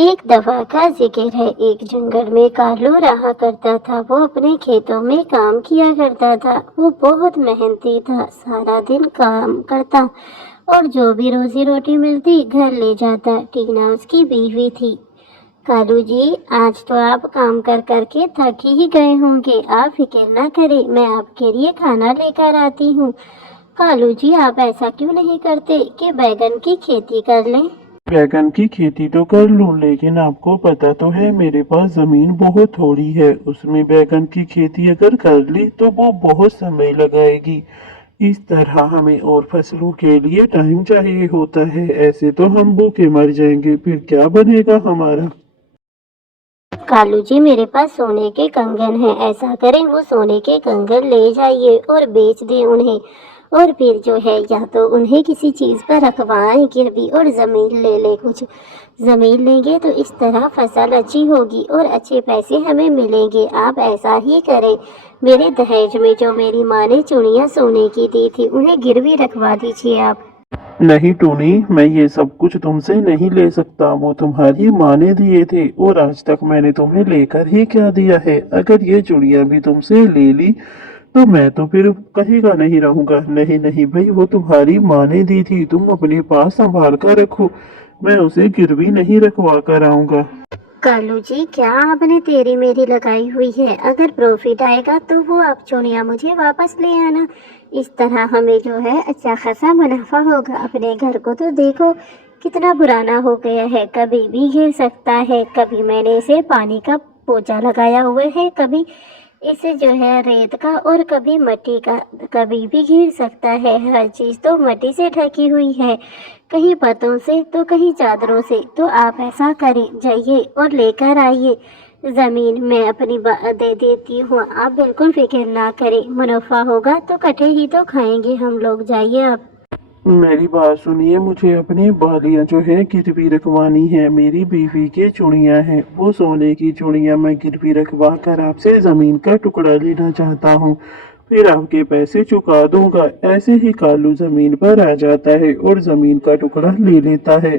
एक दफा का जिक्र है। एक जंगल में कालू रहा करता था। वो अपने खेतों में काम किया करता था। वो बहुत मेहनती था, सारा दिन काम करता और जो भी रोजी रोटी मिलती घर ले जाता। टीना उसकी बीवी थी। कालू जी, आज तो आप काम कर करके थक ही गए होंगे। आप फिक्र ना करें, मैं आपके लिए खाना लेकर आती हूँ। कालू जी, आप ऐसा क्यों नहीं करते कि बैगन की खेती कर लें? बैगन की खेती तो कर लूं, लेकिन आपको पता तो है मेरे पास जमीन बहुत थोड़ी है। उसमें बैगन की खेती अगर कर ली तो वो बहुत समय लगाएगी। इस तरह हमें और फसलों के लिए टाइम चाहिए होता है। ऐसे तो हम भूखे मर जाएंगे, फिर क्या बनेगा हमारा। कालू जी, मेरे पास सोने के कंगन हैं। ऐसा करें, वो सोने के कंगन ले जाइए और बेच दें उन्हें। और फिर जो है, या तो उन्हें किसी चीज पर रखवाएं गिरवी और जमीन ले ले। कुछ जमीन लेंगे तो इस तरह फसल अच्छी होगी और अच्छे पैसे हमें मिलेंगे। आप ऐसा ही करें। मेरे दहेज में जो मेरी माँ ने चूड़ियां सोने की दी थी, उन्हें गिरवी रखवा दीजिए आप। नहीं टूनी, मैं ये सब कुछ तुमसे नहीं ले सकता। वो तुम्हारी माँ ने दिए थे और आज तक मैंने तुम्हें लेकर ही क्या दिया है। अगर ये चूड़ियां भी तुमसे ले ली तो मैं तो फिर कहीं का नहीं रहूंगा। नहीं नहीं भाई, वो तुम्हारी माँ ने दी थी, तुम अपने पास संभाल कर रखो। मैं उसे गिरवी नहीं रखवा कर आऊंगा। कालू जी, क्या आपने तेरी मेरी लगाई हुई है? अगर प्रॉफिट आएगा तो वो आप चूड़ियां मुझे वापस ले आना। इस तरह हमें जो है अच्छा खासा मुनाफा होगा। अपने घर को तो देखो कितना पुराना हो गया है, कभी भी गिर सकता है। कभी मैंने इसे पानी का पोछा लगाया हुआ है, कभी इसे जो है रेत का और कभी मिट्टी का। कभी भी गिर सकता है। हर चीज तो मिट्टी से ढकी हुई है, कहीं पतों से तो कहीं चादरों से। तो आप ऐसा करें, जाइए और लेकर आइए जमीन। मैं अपनी दे देती हूँ, आप बिल्कुल फिक्र ना करें। मुनाफा होगा तो कटे ही तो खाएंगे हम लोग। जाइए आप। मेरी बात सुनिए, मुझे अपनी बालियां जो है गिरवी रखवानी है। मेरी बीवी की चूड़ियां हैं, वो सोने की चूड़ियां मैं गिरवी रखवा कर आपसे जमीन का टुकड़ा लेना चाहता हूँ। फिर आपके पैसे चुका दूंगा। ऐसे ही कालू जमीन पर आ जाता है और जमीन का टुकड़ा ले लेता है।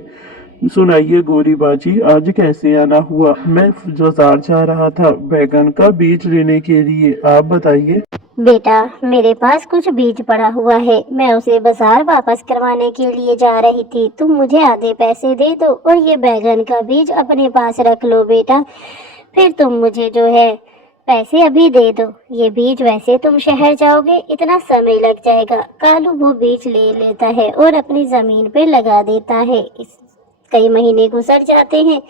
सुनाइए गोरी बाजी, आज कैसे आना हुआ? मैं बाजार जा रहा था बैगन का बीज लेने के लिए। आप बताइए। बेटा, मेरे पास कुछ बीज पड़ा हुआ है, मैं उसे बाजार वापस करवाने के लिए जा रही थी। तुम मुझे आधे पैसे दे दो और ये बैगन का बीज अपने पास रख लो बेटा। फिर तुम मुझे जो है पैसे अभी दे दो। ये बीज वैसे तुम शहर जाओगे, इतना समय लग जाएगा। कालू वो बीज ले लेता है और अपनी जमीन पे लगा देता है। कई महीने गुजर जाते हैं,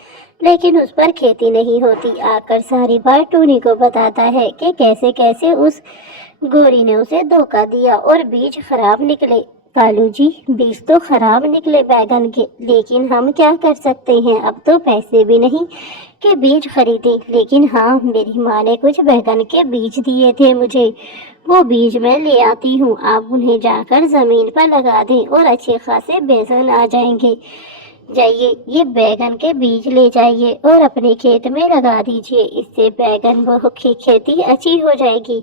लेकिन उस पर खेती नहीं होती। आकर सारी बात टूनी को बताता है कि कैसे कैसे उस गोरी ने उसे धोखा दिया और बीज खराब निकले। कालू जी, बीज तो खराब निकले बैगन के, लेकिन हम क्या कर सकते हैं? अब तो पैसे भी नहीं कि बीज खरीदे। लेकिन हाँ, मेरी माँ ने कुछ बैगन के बीज दिए थे मुझे। वो बीज मैं ले आती हूँ, आप उन्हें जाकर जमीन पर लगा दें और अच्छे खासे बैगन आ जाएंगे। जाइए, ये बैगन के बीज ले जाइए और अपने खेत में लगा दीजिए। इससे बैगन की खेती अच्छी हो जाएगी।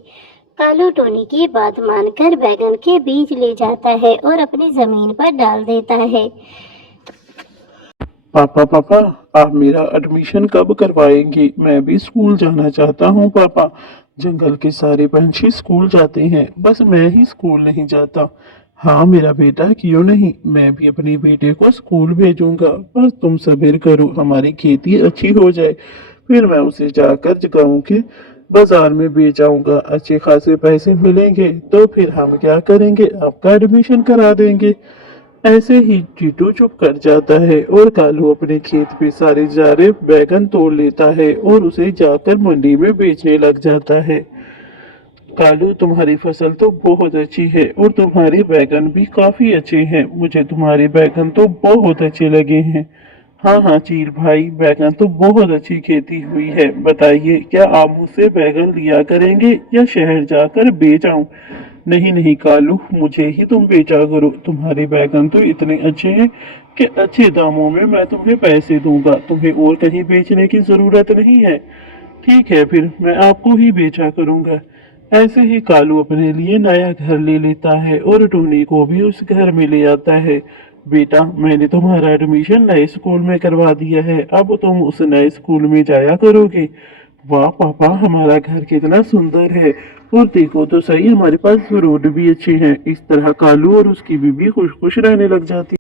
कालू टोनी की बात मानकर बैगन के बीज ले जाता है और अपनी जमीन पर डाल देता है। पापा पापा, आप मेरा एडमिशन कब करवाएंगे? मैं भी स्कूल जाना चाहता हूँ पापा। जंगल के सारे पंछी स्कूल जाते हैं, बस मैं ही स्कूल नहीं जाता। हाँ मेरा बेटा, क्यों नहीं, मैं भी अपने बेटे को स्कूल भेजूंगा। बस तुम सब्र करो, हमारी खेती अच्छी हो जाए, फिर मैं उसे जाकर गाँव के बाजार में बेच आऊंगा। अच्छे खासे पैसे मिलेंगे तो फिर हम क्या करेंगे, आपका एडमिशन करा देंगे। ऐसे ही टीटू चुप कर जाता है और कालू अपने खेत पे सारे जारे बैगन तोड़ लेता है और उसे जाकर मंडी में बेचने लग जाता है। कालू, तुम्हारी फसल तो बहुत अच्छी है और तुम्हारे बैगन भी काफी अच्छे हैं। मुझे तुम्हारे बैगन तो बहुत अच्छे लगे हैं। हाँ हाँ चील भाई, बैगन तो बहुत अच्छी खेती हुई है। बताइए, क्या आप मुझसे बैगन लिया करेंगे या शहर जाकर बेच आऊं? नहीं नहीं कालू, मुझे ही तुम बेचा करो। तुम्हारे बैगन तो इतने अच्छे हैं कि अच्छे दामों में मैं तुम्हें पैसे दूंगा। तुम्हें और कहीं बेचने की जरूरत नहीं है। ठीक है, फिर मैं आपको ही बेचा करूंगा। ऐसे ही कालू अपने लिए नया घर ले लेता है और टोनी को भी उस घर में ले आता है। बेटा, मैंने तुम्हारा एडमिशन नए स्कूल में करवा दिया है, अब तुम उस नए स्कूल में जाया करोगे। वाह पापा, हमारा घर कितना सुंदर है। और देखो तो सही, हमारे पास रोड भी अच्छे हैं। इस तरह कालू और उसकी बीवी खुश खुश रहने लग जाती।